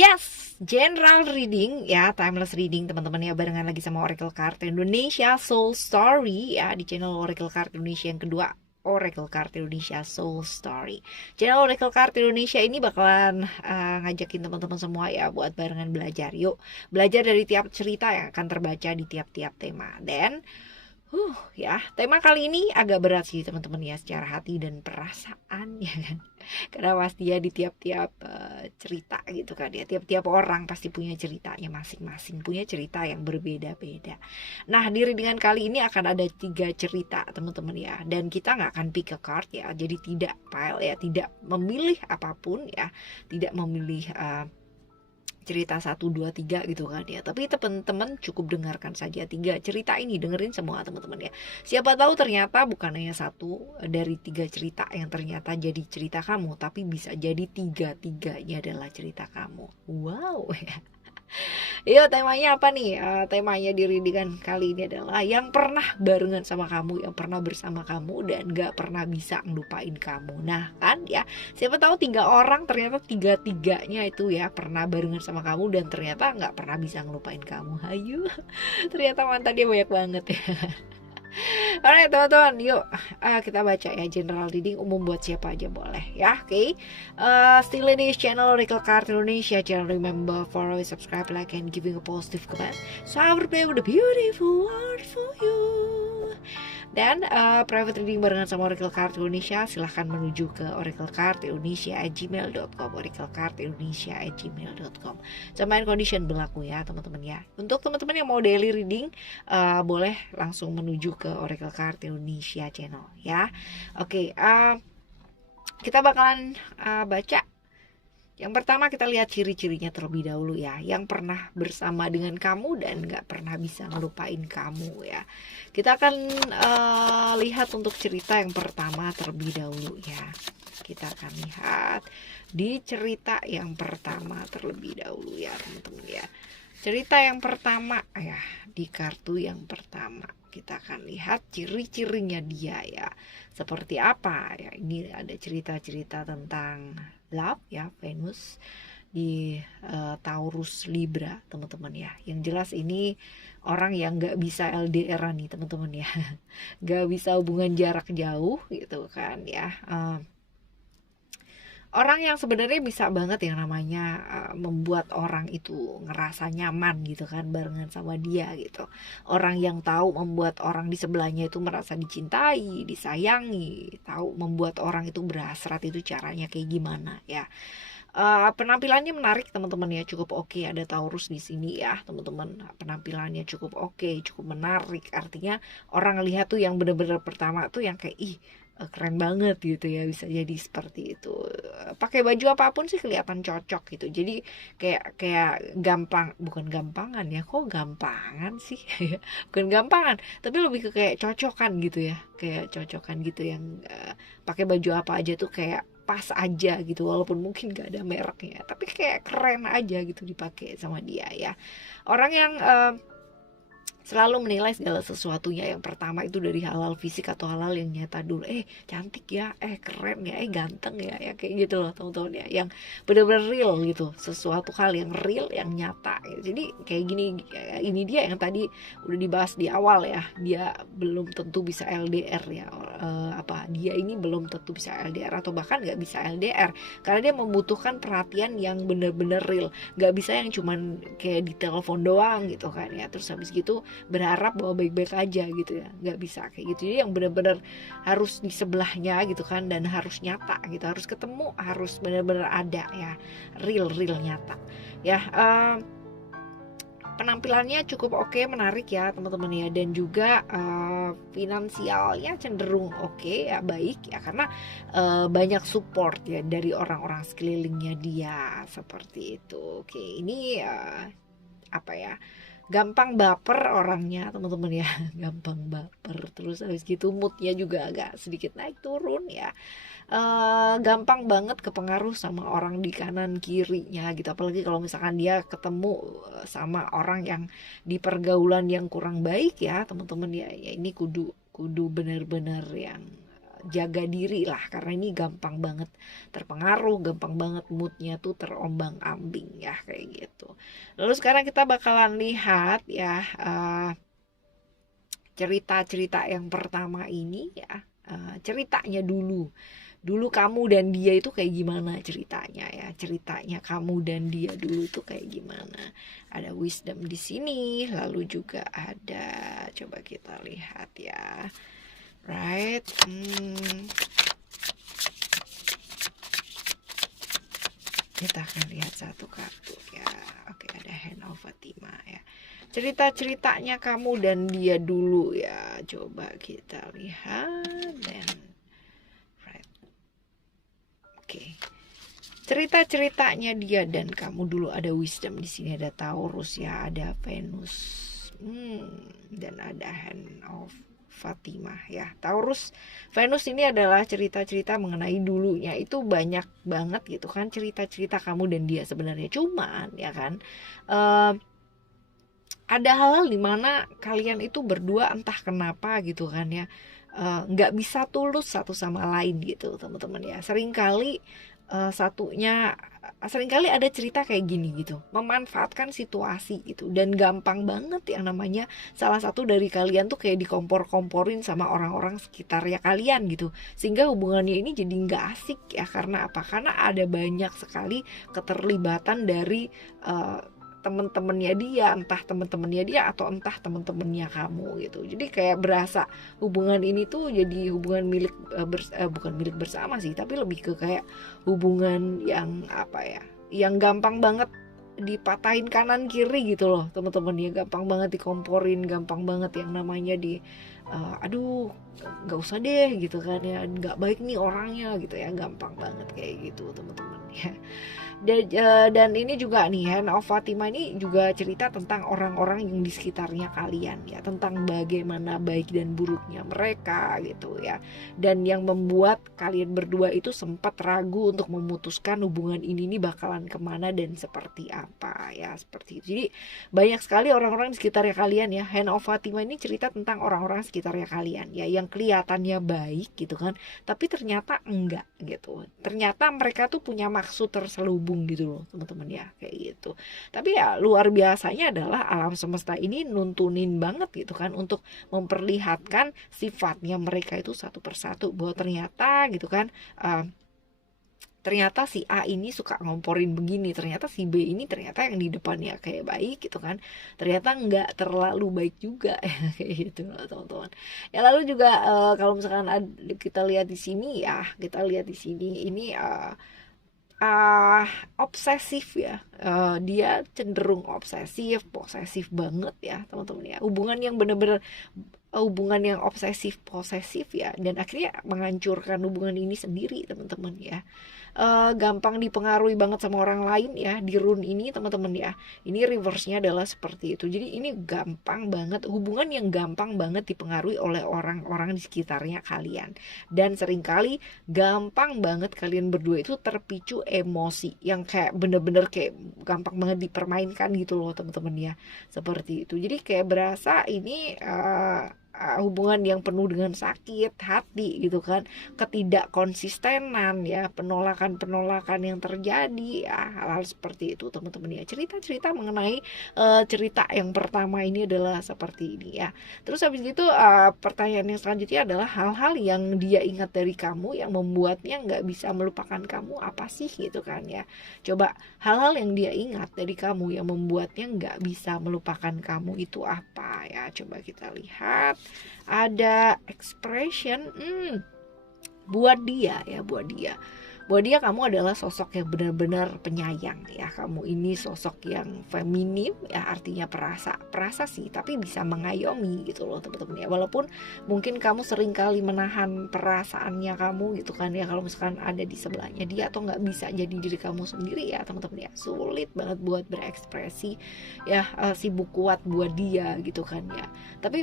Yes, general reading ya, timeless reading teman-teman ya, barengan lagi sama Oracle Card Indonesia Soul Story ya, di channel Oracle Card Indonesia yang kedua, Oracle Card Indonesia Soul Story. Channel Oracle Card Indonesia ini bakalan ngajakin teman-teman semua ya buat barengan belajar. Yuk, belajar dari tiap cerita yang akan terbaca di tiap-tiap tema. Dan ya, tema kali ini agak berat sih teman-teman ya, secara hati dan perasaan ya kan. Karena pasti ya di tiap-tiap cerita gitu kan ya, tiap-tiap orang pasti punya ceritanya masing-masing, punya cerita yang berbeda-beda. Nah, di readingan kali ini akan ada 3 cerita teman-teman ya, dan kita nggak akan pick a card ya, jadi tidak pile ya, tidak memilih apapun ya, tidak memilih cerita 1, 2, 3 gitu kan ya. Tapi teman-teman cukup dengarkan saja 3 cerita ini, dengerin semua teman-teman ya. Siapa tahu ternyata bukan hanya 1 dari 3 cerita yang ternyata jadi cerita kamu, tapi bisa jadi 3-tiganya adalah cerita kamu. Wow ya. Iya, temanya apa nih? Temanya di readingan kali ini adalah yang pernah barengan sama kamu, yang pernah bersama kamu dan gak pernah bisa ngelupain kamu. Nah kan ya, siapa tahu 3 orang ternyata 3-tiganya itu ya pernah barengan sama kamu dan ternyata gak pernah bisa ngelupain kamu. Hayu, ternyata mantannya banyak banget ya. Alright teman-teman, yuk kita baca ya, general reading umum buat siapa aja boleh ya, oke. Still in this channel Oracle Card Indonesia channel, remember follow, subscribe, like, and giving a positive comment, so I will play with a beautiful word for you. Dan private reading barengan sama Oracle Card Indonesia, silahkan menuju ke oraclecardindonesia@gmail.com, oraclecardindonesia@gmail.com. Sama condition berlaku ya teman-teman ya. Untuk teman-teman yang mau daily reading, boleh langsung menuju ke Oracle Card Indonesia channel ya. Oke, kita bakalan baca. Yang pertama kita lihat ciri-cirinya terlebih dahulu ya, yang pernah bersama dengan kamu dan gak pernah bisa ngelupain kamu ya. Kita akan lihat untuk cerita yang pertama terlebih dahulu ya. Kita akan lihat di cerita yang pertama terlebih dahulu ya teman-teman ya. Cerita yang pertama ya, di kartu yang pertama kita akan lihat ciri-cirinya dia ya, seperti apa ya. Ini ada cerita-cerita tentang love ya, Venus di Taurus Libra teman-teman ya. Yang jelas ini orang yang gak bisa LDR nih teman-teman ya, gak bisa hubungan jarak jauh gitu kan ya. Orang yang sebenarnya bisa banget yang namanya membuat orang itu ngerasa nyaman gitu kan barengan sama dia gitu. Orang yang tahu membuat orang di sebelahnya itu merasa dicintai, disayangi, tahu membuat orang itu berhasrat, itu caranya kayak gimana ya. Penampilannya menarik teman-teman ya, cukup oke. Ada Taurus di sini ya teman-teman, penampilannya cukup oke, cukup menarik. Artinya orang lihat tuh yang bener-bener pertama tuh yang kayak keren banget gitu ya, bisa jadi seperti itu. Pakai baju apapun sih kelihatan cocok gitu. Jadi kayak gampang, bukan gampangan ya, kok gampangan sih. Bukan gampangan, tapi lebih ke kayak cocokan gitu ya, kayak cocokan gitu yang pakai baju apa aja tuh kayak pas aja gitu, walaupun mungkin gak ada mereknya, tapi kayak keren aja gitu dipakai sama dia ya. Orang yang selalu menilai segala sesuatunya yang pertama itu dari hal-hal fisik atau hal-hal yang nyata dulu. Cantik ya, keren ya, ganteng ya, kayak gitu loh teman-teman ya, yang benar-benar real gitu, sesuatu hal yang real, yang nyata gitu. Jadi kayak gini, ini dia yang tadi udah dibahas di awal ya, dia belum tentu bisa LDR ya, dia ini belum tentu bisa LDR atau bahkan nggak bisa LDR karena dia membutuhkan perhatian yang benar-benar real, nggak bisa yang cuman kayak di telepon doang gitu kan ya, terus habis gitu berharap bahwa baik-baik aja gitu ya, nggak bisa kayak gitu. Jadi yang benar-benar harus di sebelahnya gitu kan, dan harus nyata gitu, harus ketemu, harus benar-benar ada ya, real nyata ya. Penampilannya cukup oke, menarik ya teman-teman ya, dan juga finansialnya cenderung oke ya, baik ya, karena banyak support ya dari orang-orang sekelilingnya dia, seperti itu. Oke, ini apa ya, gampang baper orangnya teman-teman ya, gampang baper, terus habis gitu moodnya juga agak sedikit naik turun ya. Gampang banget kepengaruh sama orang di kanan kirinya gitu, apalagi kalau misalkan dia ketemu sama orang yang di pergaulan yang kurang baik ya teman-teman ya, ini kudu benar-benar yang jaga diri lah, karena ini gampang banget terpengaruh, gampang banget moodnya tuh terombang-ambing ya kayak gitu. Lalu sekarang kita bakalan lihat ya cerita-cerita yang pertama ini ya, ceritanya dulu kamu dan dia itu kayak gimana ceritanya ya, ceritanya kamu dan dia dulu itu kayak gimana. Ada wisdom di sini, lalu juga ada, coba kita lihat ya, right. Kita akan lihat satu kartu ya. Oke, ada Hand of Fatima ya. Cerita-ceritanya kamu dan dia dulu ya. Coba kita lihat dan right. Oke. Cerita-ceritanya dia dan kamu dulu, ada wisdom di sini, ada Taurus ya, ada Venus. Dan ada Hand of Fatima ya. Taurus, Venus ini adalah cerita-cerita mengenai dulunya, itu banyak banget gitu kan cerita-cerita kamu dan dia sebenarnya. Cuman ya kan ada hal-hal dimana kalian itu berdua entah kenapa gitu kan ya, nggak bisa tulus satu sama lain gitu teman-teman ya. Seringkali ada cerita kayak gini gitu, memanfaatkan situasi gitu, dan gampang banget yang namanya salah satu dari kalian tuh kayak dikompor-komporin sama orang-orang sekitar ya kalian gitu, sehingga hubungannya ini jadi nggak asik ya. Karena apa? Karena ada banyak sekali keterlibatan dari temen-temennya dia, entah temen-temennya dia atau entah temen-temennya kamu gitu. Jadi kayak berasa hubungan ini tuh jadi hubungan milik bukan milik bersama sih, tapi lebih ke kayak hubungan yang apa ya, yang gampang banget dipatahin kanan kiri gitu loh teman-teman ya, gampang banget dikomporin, gampang banget yang namanya aduh nggak usah deh gitu kan ya, nggak baik nih orangnya gitu ya, gampang banget kayak gitu teman-teman ya. Dan ini juga nih, Hand of Fatima ini juga cerita tentang orang-orang yang di sekitarnya kalian ya, tentang bagaimana baik dan buruknya mereka gitu ya, dan yang membuat kalian berdua itu sempat ragu untuk memutuskan hubungan ini nih bakalan kemana dan seperti apa ya, seperti itu. Jadi banyak sekali orang-orang di sekitarnya kalian ya. Hand of Fatima ini cerita tentang orang-orang sekitarnya kalian ya, yang kelihatannya baik gitu kan, tapi ternyata enggak gitu. Ternyata mereka tuh punya maksud terselubung gitu loh teman-teman ya, kayak gitu. Tapi ya luar biasanya adalah alam semesta ini nuntunin banget gitu kan, untuk memperlihatkan sifatnya mereka itu satu persatu, bahwa ternyata gitu kan, ternyata si A ini suka ngomporin begini, ternyata si B ini ternyata yang di depannya kayak baik gitu kan, ternyata nggak terlalu baik juga kayak gitu loh teman-teman ya. Lalu juga kalau misalkan kita lihat di sini ya, kita lihat di sini ini obsesif ya, dia cenderung obsesif, posesif banget ya teman-teman ya. Hubungan yang obsesif posesif ya, dan akhirnya menghancurkan hubungan ini sendiri teman-teman ya. Gampang dipengaruhi banget sama orang lain ya di rune ini teman-teman ya. Ini reverse-nya adalah seperti itu. Jadi ini gampang banget, hubungan yang gampang banget dipengaruhi oleh orang-orang di sekitarnya kalian, dan seringkali gampang banget kalian berdua itu terpicu emosi yang kayak bener-bener kayak gampang banget dipermainkan gitu loh teman-teman ya, seperti itu. Jadi kayak berasa ini hubungan yang penuh dengan sakit hati gitu kan, ketidakkonsistenan ya, penolakan yang terjadi ya, hal-hal seperti itu teman-teman ya. Cerita-cerita mengenai cerita yang pertama ini adalah seperti ini ya. Terus habis itu pertanyaan yang selanjutnya adalah hal-hal yang dia ingat dari kamu yang membuatnya nggak bisa melupakan kamu apa sih gitu kan ya. Coba hal-hal yang dia ingat dari kamu yang membuatnya nggak bisa melupakan kamu itu apa ya, coba kita lihat. Ada expression buat dia kamu adalah sosok yang benar-benar penyayang ya. Kamu ini sosok yang feminim ya, artinya perasa sih, tapi bisa mengayomi gitu loh teman-teman ya. Walaupun mungkin kamu sering kali menahan perasaannya kamu gitu kan ya, kalau misalkan ada di sebelahnya dia, atau nggak bisa jadi diri kamu sendiri ya teman-teman ya. Sulit banget buat berekspresi ya, sibuk kuat buat dia gitu kan ya. Tapi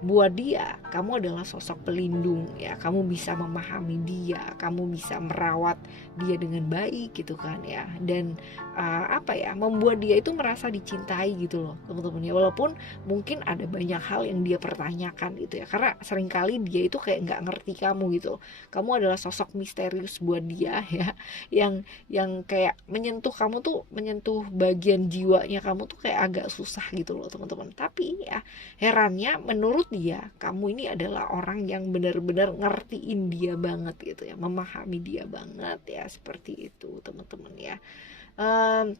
buat dia kamu adalah sosok pelindung ya. Kamu bisa memahami dia, kamu bisa merawat merawat dia dengan baik gitu kan ya, dan membuat dia itu merasa dicintai gitu loh teman-teman ya, walaupun mungkin ada banyak hal yang dia pertanyakan gitu ya, karena seringkali dia itu kayak nggak ngerti kamu gitu. Kamu adalah sosok misterius buat dia ya, yang kayak menyentuh kamu tuh, menyentuh bagian jiwanya kamu tuh kayak agak susah gitu loh teman-teman. Tapi ya herannya menurut dia kamu ini adalah orang yang benar-benar ngertiin dia banget gitu ya, memahami dia banget ya, seperti itu teman-teman ya. Em,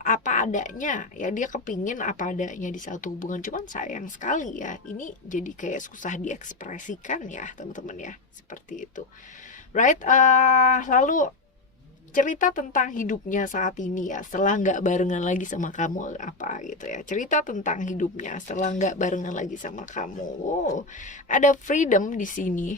apa adanya ya, dia kepingin apa adanya di satu hubungan, cuman sayang sekali ya ini jadi kayak susah diekspresikan ya teman-teman ya, seperti itu, right. Lalu cerita tentang hidupnya saat ini ya, setelah nggak barengan lagi sama kamu apa gitu ya, cerita tentang hidupnya setelah nggak barengan lagi sama kamu. Ada freedom di sini.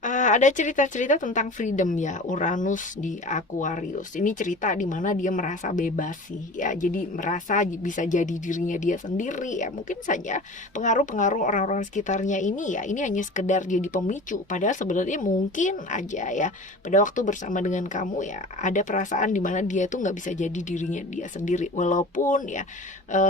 Ada cerita-cerita tentang freedom ya, Uranus di Aquarius. Ini cerita di mana dia merasa bebas sih ya. Jadi merasa bisa jadi dirinya dia sendiri ya. Mungkin saja pengaruh-pengaruh orang-orang sekitarnya ini ya, ini hanya sekedar jadi pemicu. Padahal sebenarnya mungkin aja ya, pada waktu bersama dengan kamu ya, ada perasaan di mana dia tuh nggak bisa jadi dirinya dia sendiri. Walaupun ya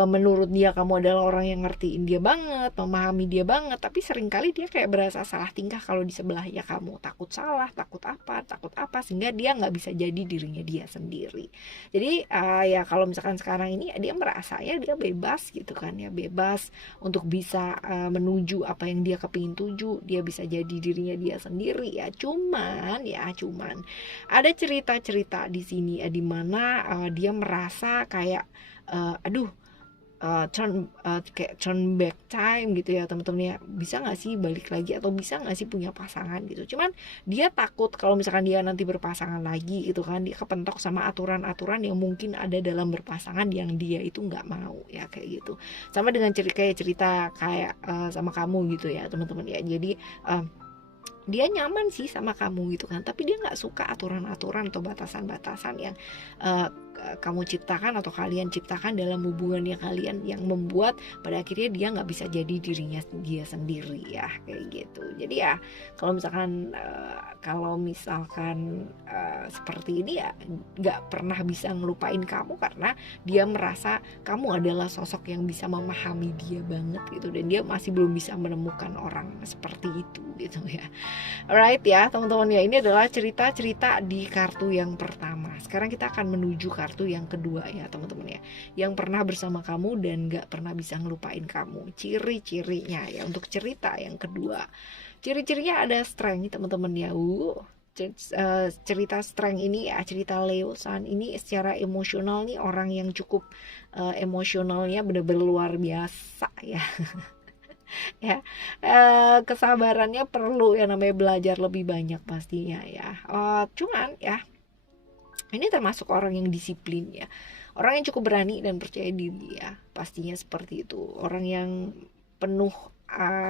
menurut dia kamu adalah orang yang ngertiin dia banget, memahami dia banget, tapi seringkali dia kayak berasa salah tingkah kalau di sebelahnya kamu, takut salah, takut apa, sehingga dia nggak bisa jadi dirinya dia sendiri. Jadi ya kalau misalkan sekarang ini dia merasa ya dia bebas gitu kan ya, bebas untuk bisa menuju apa yang dia kepingin tuju, dia bisa jadi dirinya dia sendiri ya. Cuman ada cerita-cerita di sini ya, di mana dia merasa kayak kayak turn back time gitu ya teman-teman ya, bisa nggak sih balik lagi, atau bisa nggak sih punya pasangan gitu. Cuman dia takut kalau misalkan dia nanti berpasangan lagi gitu kan, dia kepentok sama aturan-aturan yang mungkin ada dalam berpasangan yang dia itu nggak mau ya, kayak gitu. Sama dengan cerita kayak sama kamu gitu ya teman-teman ya. Jadi dia nyaman sih sama kamu gitu kan, tapi dia nggak suka aturan-aturan atau batasan-batasan yang kamu ciptakan atau kalian ciptakan dalam hubungannya kalian, yang membuat pada akhirnya dia nggak bisa jadi dirinya dia sendiri ya, kayak gitu. Jadi ya kalau misalkan seperti ini ya, nggak pernah bisa ngelupain kamu karena dia merasa kamu adalah sosok yang bisa memahami dia banget gitu, dan dia masih belum bisa menemukan orang seperti itu gitu ya. Alright ya teman-teman ya, ini adalah cerita-cerita di kartu yang pertama. Sekarang kita akan menuju kartu yang kedua ya teman-teman ya, yang pernah bersama kamu dan gak pernah bisa ngelupain kamu. Ciri-cirinya ya untuk cerita yang kedua, ciri-cirinya ada strength teman-teman ya. Cerita strength ini ya, cerita Leo Sun ini secara emosional nih orang yang cukup emosionalnya benar-benar luar biasa ya. Ya, kesabarannya perlu ya, namanya belajar lebih banyak pastinya ya. Cuman ya ini termasuk orang yang disiplin ya, orang yang cukup berani dan percaya diri ya, pastinya seperti itu. Orang yang penuh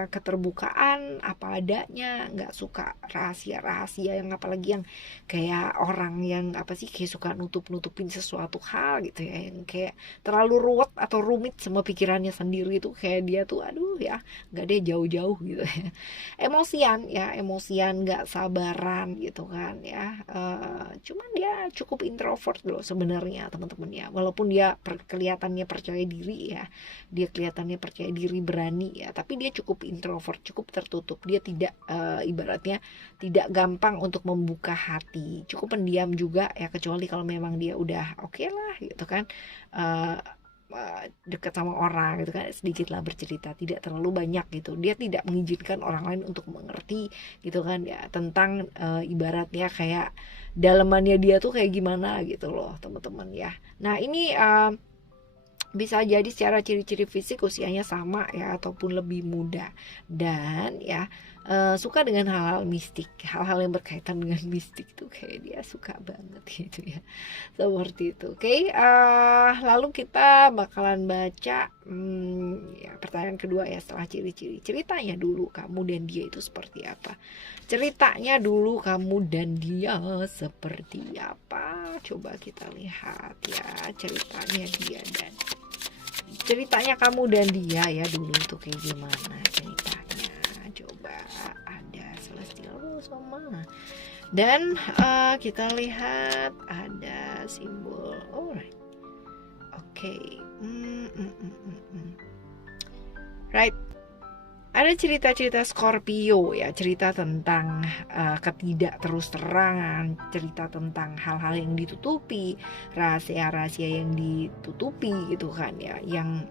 keterbukaan apa adanya, nggak suka rahasia-rahasia yang, apalagi yang kayak orang yang kayak suka nutupin sesuatu hal gitu ya, yang kayak terlalu ruwet atau rumit sama pikirannya sendiri itu, kayak dia tuh aduh ya nggak deh, jauh-jauh gitu ya. Emosian nggak sabaran gitu kan ya. Cuman dia cukup introvert loh sebenarnya teman-teman ya, walaupun dia kelihatannya percaya diri ya, dia kelihatannya percaya diri, berani ya, tapi dia cukup introvert, cukup tertutup. Dia tidak ibaratnya tidak gampang untuk membuka hati, cukup pendiam juga ya, kecuali kalau memang dia udah oke lah gitu kan, dekat sama orang gitu kan, sedikit lah bercerita, tidak terlalu banyak gitu. Dia tidak mengizinkan orang lain untuk mengerti gitu kan ya, tentang ibaratnya kayak dalamannya dia tuh kayak gimana gitu loh teman-teman ya. Nah ini bisa jadi secara ciri-ciri fisik usianya sama ya, ataupun lebih muda, dan ya suka dengan hal-hal mistik, hal-hal yang berkaitan dengan mistik tuh kayak dia suka banget gitu ya, seperti itu. Oke, lalu kita bakalan baca ya, pertanyaan kedua ya, setelah ciri-ciri. Ceritanya dulu kamu dan dia itu seperti apa? Ceritanya dulu kamu dan dia seperti apa? Coba kita lihat ya, ceritanya kamu dan dia ya dulu tuh kayak gimana ceritanya. Coba ada Celestial Rose sama. Dan kita lihat ada simbol. Alright. Oke. Right. Ada cerita-cerita Scorpio ya, cerita tentang ketidak terus terangan, cerita tentang hal-hal yang ditutupi, rahasia-rahasia yang ditutupi gitu kan ya, yang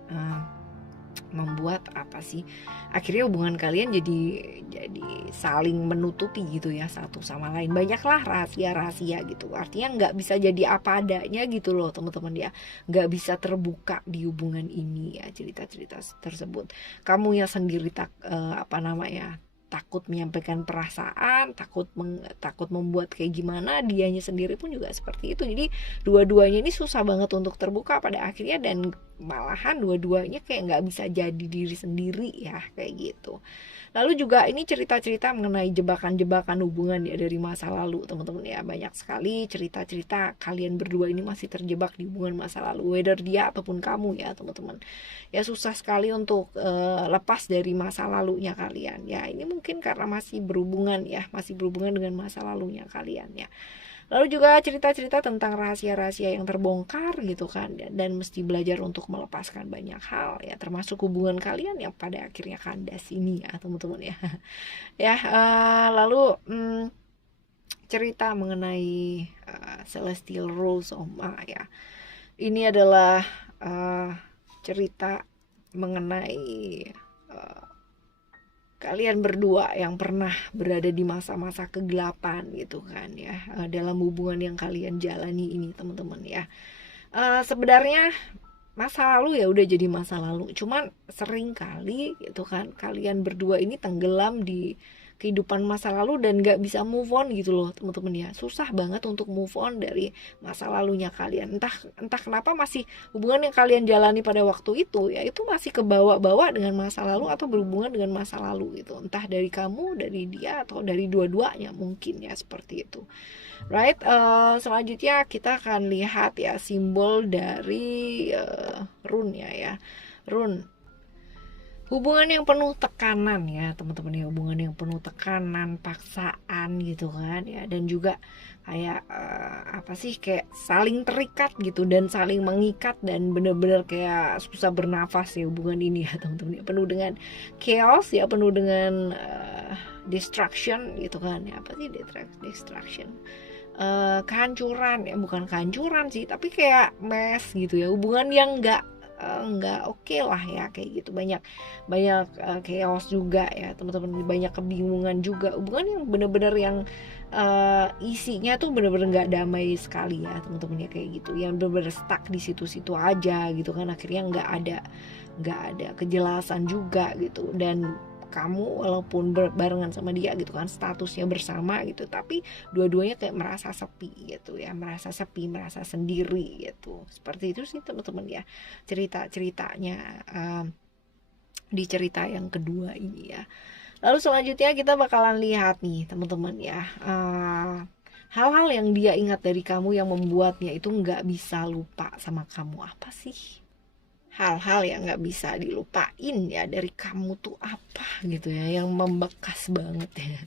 membuat apa sih, akhirnya hubungan kalian jadi saling menutupi gitu ya satu sama lain. Banyaklah rahasia-rahasia gitu, artinya nggak bisa jadi apa adanya gitu loh teman-teman ya, nggak bisa terbuka di hubungan ini ya, cerita-cerita tersebut. Kamu yang sendiri takut menyampaikan perasaan, takut membuat kayak gimana, dianya sendiri pun juga seperti itu. Jadi dua-duanya ini susah banget untuk terbuka pada akhirnya, dan malahan dua-duanya kayak nggak bisa jadi diri sendiri ya, kayak gitu. Lalu juga ini cerita-cerita mengenai jebakan-jebakan hubungan ya dari masa lalu teman-teman ya. Banyak sekali cerita-cerita kalian berdua ini masih terjebak di hubungan masa lalu, whether dia ataupun kamu ya teman-teman. Ya susah sekali untuk lepas dari masa lalunya kalian ya. Ini mungkin karena masih berhubungan dengan masa lalunya kalian ya. Lalu juga cerita-cerita tentang rahasia-rahasia yang terbongkar gitu kan, dan mesti belajar untuk melepaskan banyak hal ya, termasuk hubungan kalian yang pada akhirnya kandas ini ya teman-teman ya. Ya lalu cerita mengenai Celestial Rose Oma ya. Ini adalah cerita mengenai kalian berdua yang pernah berada di masa-masa kegelapan gitu kan ya, dalam hubungan yang kalian jalani ini teman-teman ya. Sebenarnya masa lalu ya udah jadi masa lalu, cuman sering kali gitu kan kalian berdua ini tenggelam di kehidupan masa lalu dan gak bisa move on gitu loh teman-teman ya. Susah banget untuk move on dari masa lalunya kalian, entah kenapa masih hubungan yang kalian jalani pada waktu itu ya, itu masih kebawa-bawa dengan masa lalu atau berhubungan dengan masa lalu gitu, entah dari kamu, dari dia, atau dari dua-duanya mungkin ya, seperti itu. Right, selanjutnya kita akan lihat ya simbol dari rune ya. Rune hubungan yang penuh tekanan ya teman-teman ya, hubungan yang penuh tekanan, paksaan gitu kan ya, dan juga kayak kayak saling terikat gitu dan saling mengikat, dan bener-bener kayak susah bernafas ya hubungan ini ya teman-teman ya, penuh dengan chaos ya, penuh dengan destruction gitu kan ya, destruction, kehancuran ya, bukan kehancuran sih tapi kayak mess gitu ya, hubungan yang nggak oke lah ya, kayak gitu. Banyak chaos juga ya teman-teman, banyak kebingungan juga, hubungan yang bener-bener yang isinya tuh bener-bener nggak damai sekali ya teman-teman ya, kayak gitu, yang bener-bener stuck di situ-situ aja gitu kan, akhirnya nggak ada kejelasan juga gitu. Dan kamu walaupun barengan sama dia gitu kan, statusnya bersama gitu, tapi dua-duanya kayak merasa sepi gitu ya, merasa sendiri gitu. Seperti itu sih teman-teman ya ceritanya di cerita yang kedua ini ya. Lalu selanjutnya kita bakalan lihat nih teman-teman ya, hal-hal yang dia ingat dari kamu yang membuatnya itu nggak bisa lupa sama kamu. Apa sih hal-hal yang gak bisa dilupain ya dari kamu tuh apa gitu ya, yang membekas banget ya.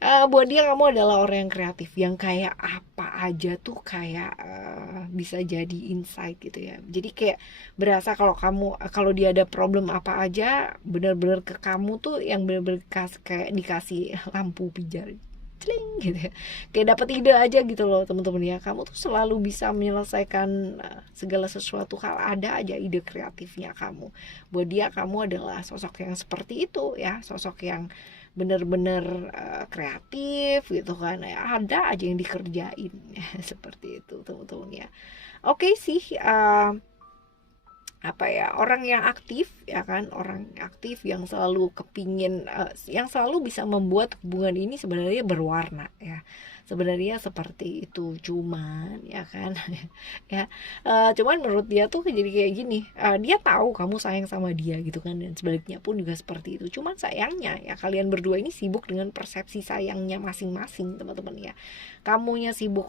Buat dia kamu adalah orang yang kreatif, yang kayak apa aja tuh kayak bisa jadi insight gitu ya. Jadi kayak berasa kalau dia ada problem apa aja, benar-benar ke kamu tuh yang benar-benar kayak dikasih lampu pijar, cling gitu ya, kayak dapat ide aja gitu loh teman-teman ya. Kamu tuh selalu bisa menyelesaikan segala sesuatu hal, ada aja ide kreatifnya kamu. Buat dia kamu adalah sosok yang seperti itu ya, sosok yang benar-benar kreatif gitu kan ya, ada aja yang dikerjain ya, seperti itu teman-teman ya. Oke sih, orang yang aktif ya kan, orang aktif yang selalu kepingin yang selalu bisa membuat hubungan ini sebenarnya berwarna ya, sebenarnya seperti itu. Cuman ya kan ya, cuman menurut dia tuh jadi kayak gini, dia tahu kamu sayang sama dia gitu kan, dan sebaliknya pun juga seperti itu. Cuman sayangnya ya kalian berdua ini sibuk dengan persepsi sayangnya masing-masing teman-teman ya. Kamunya sibuk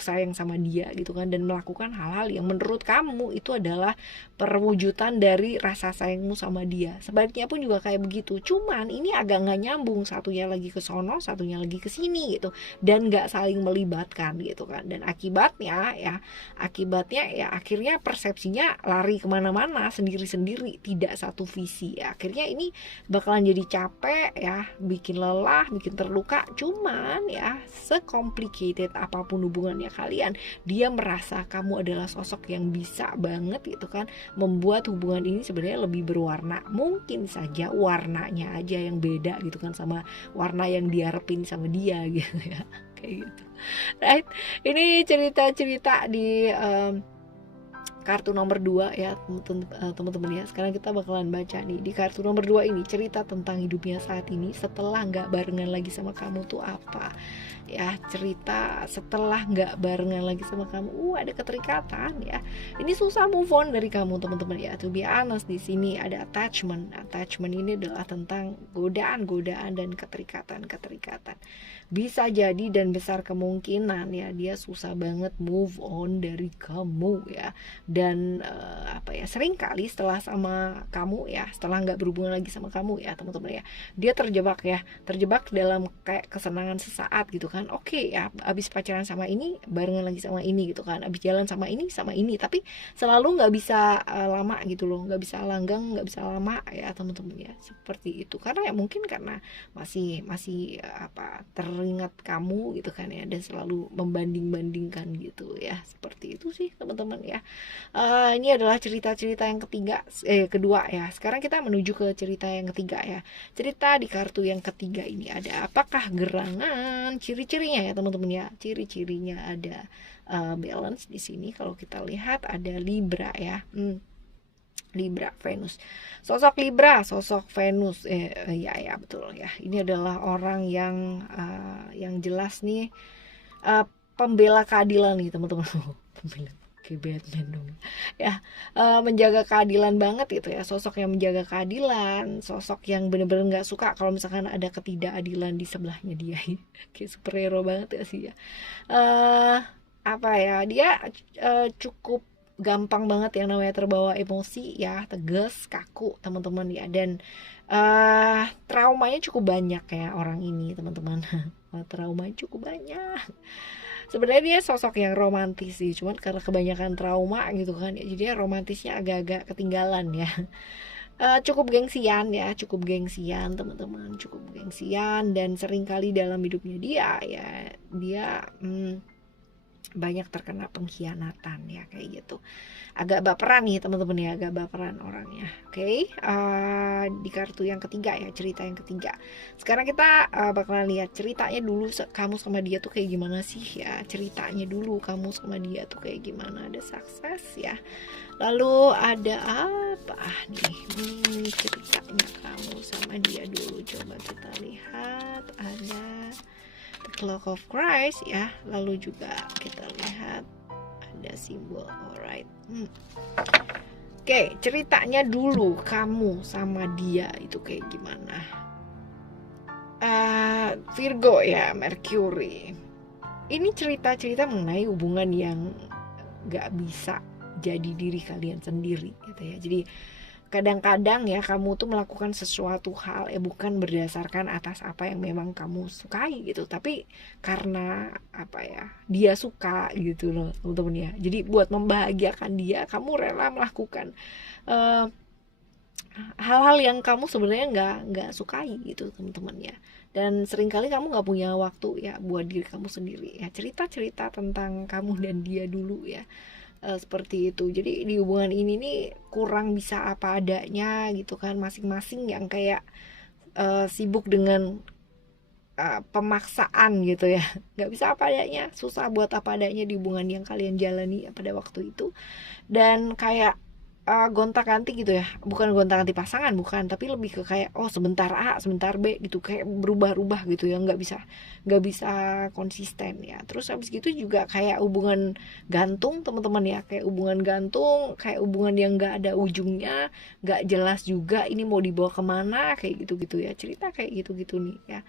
sayang sama dia gitu kan, dan melakukan hal-hal yang menurut menurut kamu itu adalah perwujudan dari rasa sayangmu sama dia. Sebaliknya pun juga kayak begitu. Cuman ini agak nggak nyambung, satunya lagi ke sono, satunya lagi ke sini gitu, dan nggak saling melibatkan gitu kan. Dan akibatnya ya akhirnya persepsinya lari kemana-mana sendiri-sendiri, tidak satu visi ya. Akhirnya ini bakalan jadi capek ya, bikin lelah, bikin terluka. Cuman ya, secomplicated apapun hubungannya kalian, dia merasa kamu adalah sosok yang bisa banget gitu kan membuat hubungan ini sebenarnya lebih berwarna. Mungkin saja warnanya aja yang beda gitu kan sama warna yang diharapin sama dia gitu ya, kayak gitu. Right, ini cerita-cerita di kartu nomor 2 ya teman-teman ya. Sekarang kita bakalan baca nih di kartu nomor 2 ini, cerita tentang hidupnya saat ini setelah nggak barengan lagi sama kamu tuh apa ya. Cerita setelah nggak barengan lagi sama kamu, ada keterikatan ya. Ini susah move on dari kamu teman-teman ya. To be honest, di sini ada attachment ini adalah tentang godaan dan keterikatan. Bisa jadi dan besar kemungkinan ya dia susah banget move on dari kamu ya. Dan sering kali setelah sama kamu ya, setelah nggak berhubungan lagi sama kamu ya teman-teman ya, dia terjebak dalam kayak kesenangan sesaat gitu kan. Oke ya, abis pacaran sama ini barengan lagi sama ini gitu kan, abis jalan sama ini, tapi selalu nggak bisa lama gitu loh, nggak bisa langgang, nggak bisa lama ya teman-teman ya, seperti itu. Karena ya mungkin karena masih teringat kamu gitu kan ya, dan selalu membanding-bandingkan gitu ya, seperti itu sih teman-teman ya. Ini adalah cerita-cerita yang kedua ya. Sekarang kita menuju ke cerita yang ketiga ya. Cerita di kartu yang ketiga ini ada apakah gerangan, ciri-cirinya ya teman-teman ya. Ciri-cirinya ada balance di sini. Kalau kita lihat ada Libra ya. Libra, Venus. Sosok Libra, sosok Venus. Ya betul ya. Ini adalah orang yang jelas nih pembela keadilan nih teman-teman. Pembela kayak Batman dong ya, menjaga keadilan banget gitu ya. Sosok yang menjaga keadilan, sosok yang bener-bener nggak suka kalau misalkan ada ketidakadilan di sebelahnya dia. Kayak superhero banget ya sih ya. Dia cukup gampang banget yang namanya terbawa emosi ya, tegas, kaku teman-teman ya. Dan traumanya cukup banyak ya orang ini teman-teman. Traumanya cukup banyak. Sebenarnya dia sosok yang romantis sih, cuman karena kebanyakan trauma gitu kan ya, jadi romantisnya agak-agak ketinggalan ya. Cukup gengsian teman-teman, cukup gengsian. Dan seringkali dalam hidupnya dia banyak terkena pengkhianatan ya, kayak gitu. Agak baperan nih teman-teman ya, agak baperan orangnya. Oke, di kartu yang ketiga ya, cerita yang ketiga. Sekarang kita bakalan lihat ceritanya dulu kamu sama dia tuh kayak gimana sih ya. Ceritanya dulu kamu sama dia tuh kayak gimana. Ada sukses ya, lalu ada apa nih, ceritanya kamu sama dia dulu. Coba kita lihat, ada The Clock of Christ ya, lalu juga kita lihat ada simbol alright. Oke, ceritanya dulu kamu sama dia itu kayak gimana. Virgo ya, Mercury. Ini cerita-cerita mengenai hubungan yang gak bisa jadi diri kalian sendiri gitu ya. Jadi kadang-kadang ya kamu tuh melakukan sesuatu hal bukan berdasarkan atas apa yang memang kamu sukai gitu, tapi karena dia suka gitu loh teman-teman ya. Jadi buat membahagiakan dia kamu rela melakukan hal-hal yang kamu sebenarnya nggak sukai gitu teman-teman ya. Dan seringkali kamu nggak punya waktu ya buat diri kamu sendiri ya. Cerita-cerita tentang kamu dan dia dulu ya. Seperti itu. Jadi di hubungan ini nih kurang bisa apa adanya gitu kan, masing-masing yang kayak sibuk dengan pemaksaan gitu ya, nggak bisa apa adanya, susah buat apa adanya di hubungan yang kalian jalani pada waktu itu. Dan kayak gonta-ganti gitu ya, bukan gonta-ganti pasangan, bukan, tapi lebih ke kayak sebentar A sebentar B gitu, kayak berubah-ubah gitu ya, nggak bisa konsisten ya. Terus habis gitu juga kayak hubungan gantung teman-teman ya, kayak hubungan gantung, kayak hubungan yang nggak ada ujungnya, nggak jelas juga ini mau dibawa kemana, kayak gitu-gitu ya, cerita kayak gitu-gitu nih ya.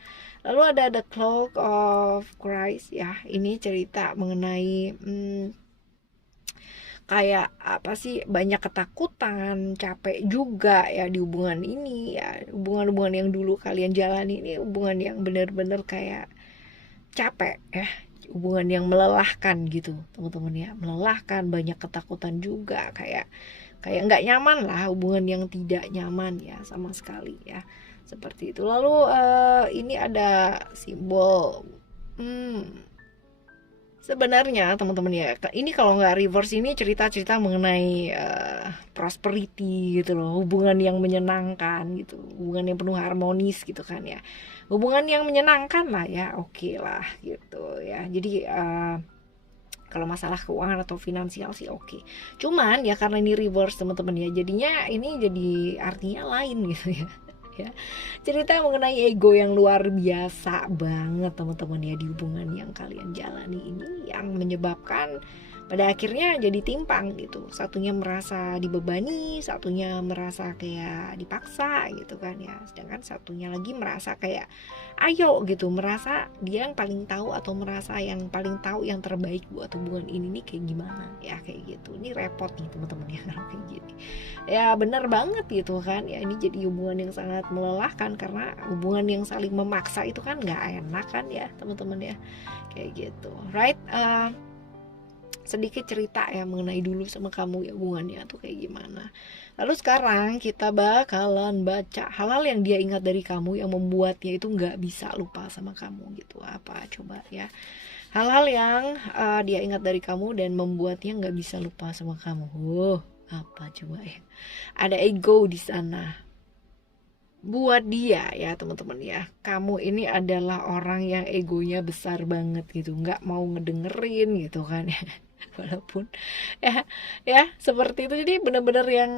Lalu ada The Clock of Christ ya, ini cerita mengenai kayak apa sih, banyak ketakutan, capek juga ya di hubungan ini ya. Hubungan-hubungan yang dulu kalian jalani ini hubungan yang bener-bener kayak capek ya, hubungan yang melelahkan gitu teman-teman ya, melelahkan, banyak ketakutan juga, kayak kayak nggak nyaman lah, hubungan yang tidak nyaman ya sama sekali ya, seperti itu. Lalu ini ada simbol, sebenarnya teman-teman ya, ini kalau nggak reverse ini cerita-cerita mengenai prosperity gitu loh, hubungan yang menyenangkan gitu, hubungan yang penuh harmonis gitu kan ya, hubungan yang menyenangkan lah ya, oke lah gitu ya. Jadi kalau masalah keuangan atau finansial sih oke. Cuman ya karena ini reverse teman-teman ya, jadinya ini jadi artinya lain gitu ya. Ya, cerita mengenai ego yang luar biasa banget teman-teman ya di hubungan yang kalian jalani ini, yang menyebabkan pada akhirnya jadi timpang gitu, satunya merasa dibebani, satunya merasa kayak dipaksa gitu kan ya, sedangkan satunya lagi merasa kayak ayo gitu, merasa dia yang paling tahu atau merasa yang paling tahu yang terbaik buat hubungan ini nih kayak gimana ya, kayak gitu. Ini repot nih teman-teman ya kalau kayak gini ya, bener banget gitu kan ya. Ini jadi hubungan yang sangat melelahkan, karena hubungan yang saling memaksa itu kan nggak enak kan ya teman-teman ya, kayak gitu, right? Sedikit cerita ya mengenai dulu sama kamu ya, hubungannya tuh kayak gimana. Lalu sekarang kita bakalan baca hal-hal yang dia ingat dari kamu yang membuatnya itu nggak bisa lupa sama kamu gitu. Apa coba ya, hal-hal yang dia ingat dari kamu dan membuatnya nggak bisa lupa sama kamu. Apa coba ya? Ada ego di sana. Buat dia ya teman-teman ya, kamu ini adalah orang yang egonya besar banget gitu, nggak mau ngedengerin gitu kan ya. Walaupun ya seperti itu. Jadi benar-benar yang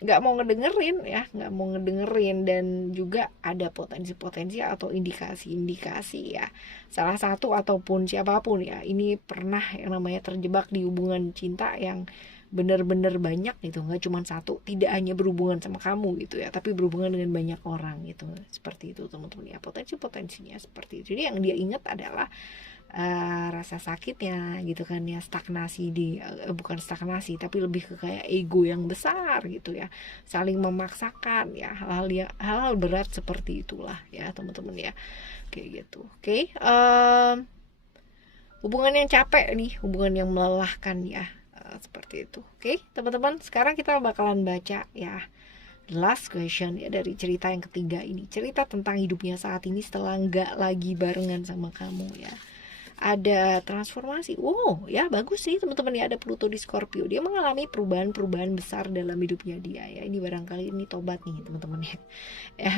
nggak mau ngedengerin ya, nggak mau ngedengerin. Dan juga ada potensi-potensi atau indikasi-indikasi ya, salah satu ataupun siapapun ya, ini pernah yang namanya terjebak di hubungan cinta yang benar-benar banyak gitu, nggak cuma satu, tidak hanya berhubungan sama kamu gitu ya, tapi berhubungan dengan banyak orang gitu, seperti itu teman-teman ya. Potensinya seperti itu. Jadi yang dia ingat adalah rasa sakitnya gitu kan ya, stagnasi di bukan stagnasi tapi lebih ke kayak ego yang besar gitu ya, saling memaksakan ya, hal-hal berat seperti itulah ya teman-teman ya, kayak gitu. Oke, hubungan yang capek nih, hubungan yang melelahkan ya, seperti itu. Oke teman-teman, sekarang kita bakalan baca ya last question ya dari cerita yang ketiga ini, cerita tentang hidupnya saat ini setelah nggak lagi barengan sama kamu ya. Ada transformasi. Wow, ya bagus sih teman-teman ya, ada Pluto di Scorpio. Dia mengalami perubahan-perubahan besar dalam hidupnya dia ya. Ini barangkali ini tobat nih teman-teman ya. Ya,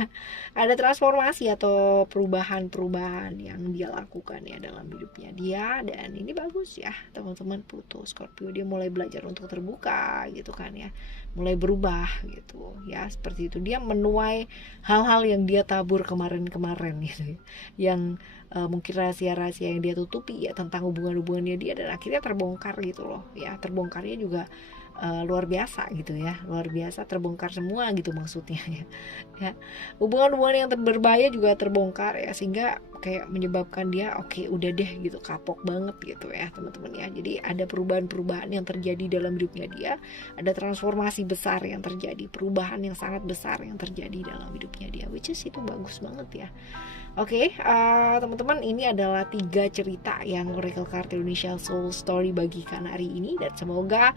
ada transformasi atau perubahan-perubahan yang dia lakukan ya dalam hidupnya dia, dan ini bagus ya teman-teman. Pluto Scorpio, dia mulai belajar untuk terbuka gitu kan ya. Mulai berubah gitu ya, seperti itu. Dia menuai hal-hal yang dia tabur kemarin-kemarin gitu ya. Yang mungkin rahasia-rahasia yang dia tutupi ya tentang hubungan-hubungannya dia, dan akhirnya terbongkar gitu loh ya. Terbongkarnya juga luar biasa gitu ya, luar biasa, terbongkar semua gitu maksudnya ya. Hubungan-hubungan yang berbahaya juga terbongkar ya, sehingga kayak menyebabkan dia oke, udah deh gitu, kapok banget gitu ya teman-teman ya. Jadi ada perubahan-perubahan yang terjadi dalam hidupnya dia, ada transformasi besar yang terjadi, perubahan yang sangat besar yang terjadi dalam hidupnya dia, which is itu bagus banget ya. Oke, teman-teman, ini adalah 3 cerita yang Oracle Card Indonesia Soul Story bagikan hari ini, dan semoga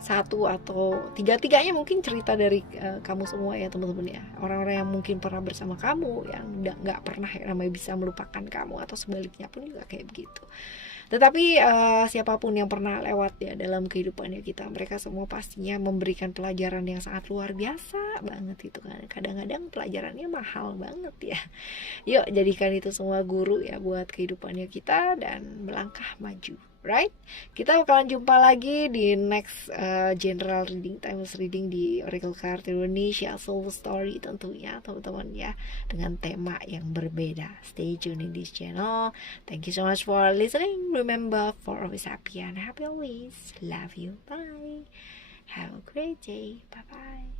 satu atau tiga-tiganya mungkin cerita dari kamu semua ya teman-teman ya, orang-orang yang mungkin pernah bersama kamu, yang nggak pernah yang namanya bisa melupakan kamu, atau sebaliknya pun juga kayak begitu. Tetapi siapapun yang pernah lewat ya dalam kehidupannya kita, mereka semua pastinya memberikan pelajaran yang sangat luar biasa banget gitu kan. Kadang-kadang pelajarannya mahal banget ya. Yuk jadikan itu semua guru ya buat kehidupannya kita, dan melangkah maju. Right? Kita bakalan jumpa lagi di next general reading, timeless reading di Oracle Card Indonesia Soul Story tentunya teman-teman ya, dengan tema yang berbeda. Stay tune in this channel. Thank you so much for listening. Remember, for always happy and happy always. Love you. Bye. Have a great day. Bye bye.